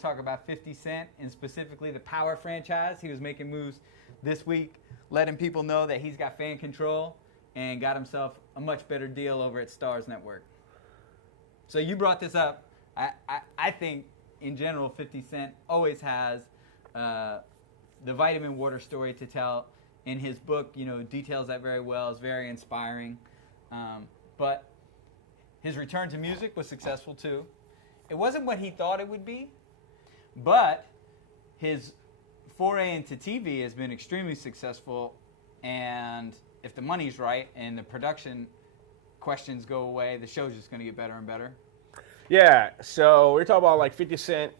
to talk about 50 Cent and specifically the Power franchise. He was making moves this week, letting people know that he's got fan control and got himself a much better deal over at Starz Network. So you brought this up. I think, in general, 50 Cent always has the vitamin water story to tell. In his book, details that very well. It's very inspiring. But his return to music was successful, too. It wasn't what he thought it would be, but his foray into TV has been extremely successful. And if the money's right and the production questions go away, the show's just going to get better and better. Yeah, so we're talking about like 50 Cent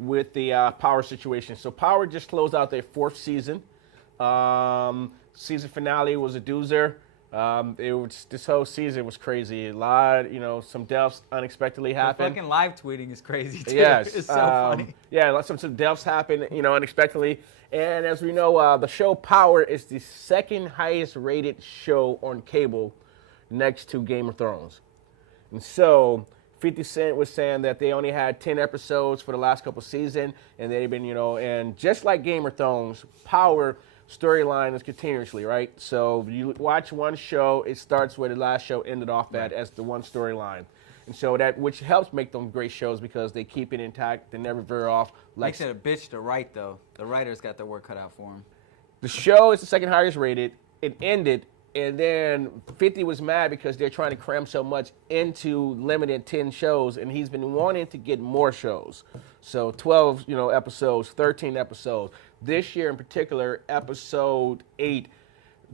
with the Power situation. So Power just closed out their 4th season. Season finale was a doozer. This whole season was crazy. A lot, some deaths unexpectedly happened. The fucking live tweeting is crazy too. Yes, It's so funny. Yeah, some deaths happened, unexpectedly. And as we know, the show Power is the 2nd highest rated show on cable, next to Game of Thrones. And so 50 Cent was saying that they only had 10 episodes for the last couple seasons, and they've been, and just like Game of Thrones, Power storyline is continuously, right? So you watch one show, it starts where the last show ended off at as the one storyline. And so which helps make them great shows because they keep it intact, they never veer off. Makes it a bitch to write, though. The writers got their work cut out for them. The show is the 2nd highest rated. It ended, and then 50 was mad because they're trying to cram so much into limited 10 shows, and he's been wanting to get more shows. So 12, episodes, 13 episodes. This year in particular, episode 8,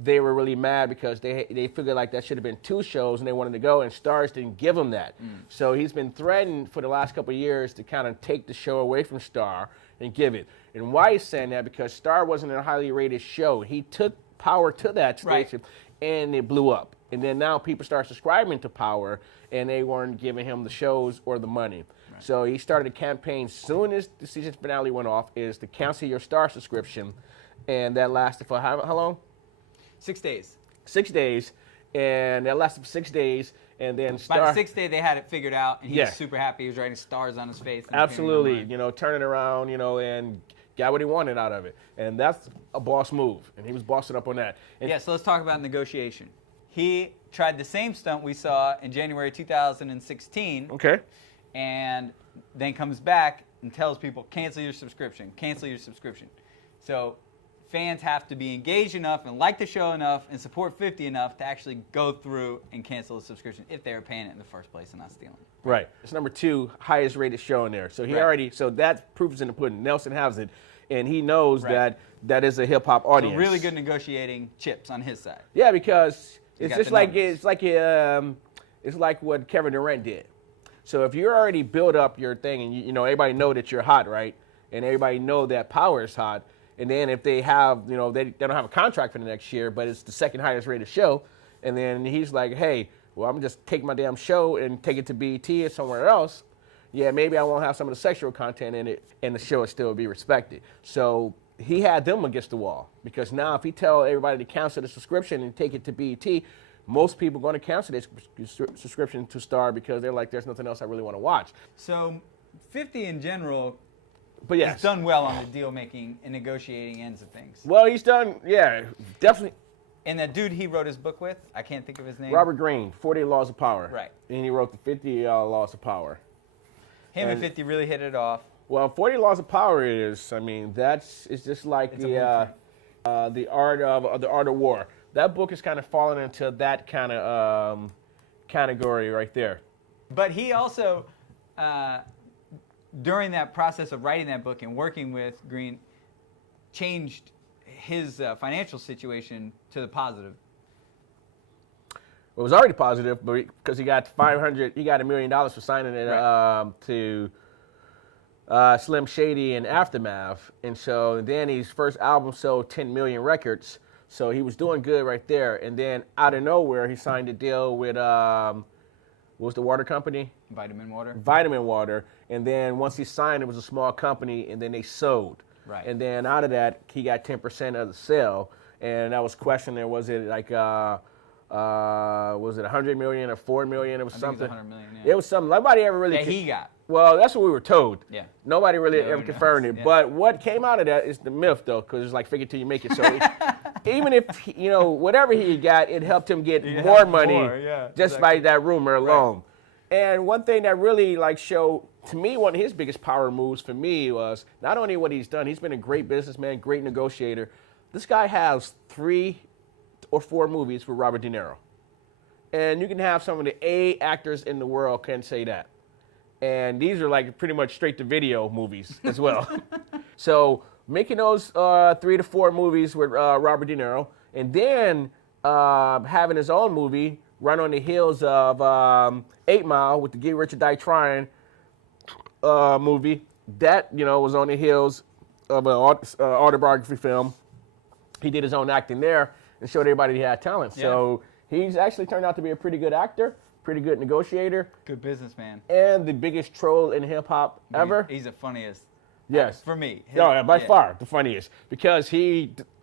they were really mad because they figured like that should have been 2 shows and they wanted to go, and Starz didn't give them that. So he's been threatened for the last couple of years to kind of take the show away from Starz and give it. And why he's saying that? Because Starz wasn't a highly rated show. He took Power to that station and it blew up. And then now people start subscribing to Power and they weren't giving him the shows or the money. So he started a campaign soon as the season finale went off is to cancel your Starz subscription. And that lasted for how long? 6 days. 6 days. And that lasted for 6 days. And then By the 6th day, they had it figured out. And he was super happy. He was writing stars on his face. Absolutely. Turning around, and got what he wanted out of it. And that's a boss move. And he was bossing up on that. And so let's talk about negotiation. He tried the same stunt we saw in January 2016. Okay. And then comes back and tells people, cancel your subscription. So fans have to be engaged enough and like the show enough and support 50 enough to actually go through and cancel the subscription if they were paying it in the first place and not stealing. Right. It's number 2 highest rated show in there. So so that proof is in the pudding. Nelson has it, and he knows that is a hip hop audience. So really good negotiating chips on his side. Yeah, because it's just like it's like what Kevin Durant did. So if you're already built up your thing and everybody know that you're hot, right? And everybody know that Power is hot, and then if they have, they don't have a contract for the next year, but it's the 2nd highest rated show, and then he's like, hey, well, I'm just take my damn show and take it to BET or somewhere else. Yeah, maybe I won't have some of the sexual content in it, and the show will still be respected. So he had them against the wall because now if he tell everybody to cancel the subscription and take it to BET, most people are going to cancel their subscription to Starz because they're like, there's nothing else I really want to watch. So 50 in general has done well on the deal-making and negotiating ends of things. Well, he's done, definitely. And that dude he wrote his book with, I can't think of his name. Robert Greene, 40 Laws of Power. Right. And he wrote the 50 Laws of Power. Him and 50 really hit it off. Well, 40 Laws of Power it's just like the art of war. That book is kind of falling into that kind of category right there. But he also, during that process of writing that book and working with Greene, changed his financial situation to the positive. It was already positive, but because he got $1 million for signing it to Slim Shady and Aftermath, and so then his first album sold 10 million records. So he was doing good right there, and then out of nowhere, he signed a deal with what was the water company? Vitamin Water. Vitamin Water, and then once he signed, it was a small company, and then they sold. Right. And then out of that, he got 10% of the sale, and that was questioning. Was it like was it 100 million or 4 million? It was something. It was 100 million. Yeah. It was something. Nobody ever really. That he got. Well, that's what we were told. Yeah. Nobody really No ever one confirmed knows. it. Yeah. But what came out of that is the myth, though, because it's like fake it till you make it. So even if, whatever he got, it helped him get Yeah, more money more, yeah, just by exactly. that rumor alone. And one thing that really showed to me, one of his biggest power moves for me was not only what he's done, he's been a great businessman, great negotiator. This guy has 3 or 4 movies with Robert De Niro. And you can have some of the A actors in the world can say that. And these are like pretty much straight to video movies as well. So making those 3 to 4 movies with Robert De Niro, and then having his own movie run on the heels of 8 Mile with the Get Rich or Die Trying movie. That, was on the heels of an autobiography film. He did his own acting there and showed everybody he had talent. Yeah. So he's actually turned out to be a pretty good actor, pretty good negotiator, Good businessman. and the biggest troll in hip-hop ever. He's the funniest. Yes. For me. No, yeah, by far the funniest, because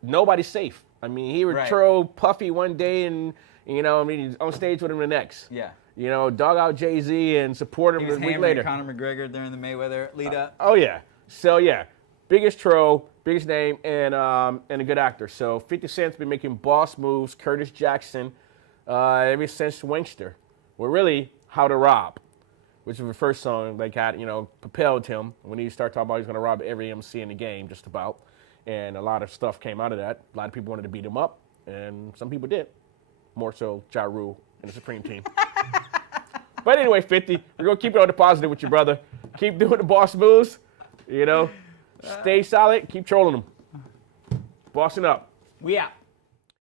nobody's safe. I mean, he would Right. troll Puffy one day and, he's on stage with him the next. Yeah. Dog out Jay-Z and support him He was a week hammering later. Conor McGregor during the Mayweather lead up. Oh, yeah. So, yeah, biggest troll, biggest name, and a good actor. So 50 Cent's been making boss moves, Curtis Jackson, ever since Wankster. Well, really, How to Rob, which was the first song that had, propelled him when he started talking about he's going to rob every MC in the game, just about. And a lot of stuff came out of that. A lot of people wanted to beat him up, and some people did. More so Ja Rule and the Supreme Team. But anyway, 50, we're going to keep it on the positive with you, brother. Keep doing the boss moves, Stay solid, keep trolling them. Bossing up. We out.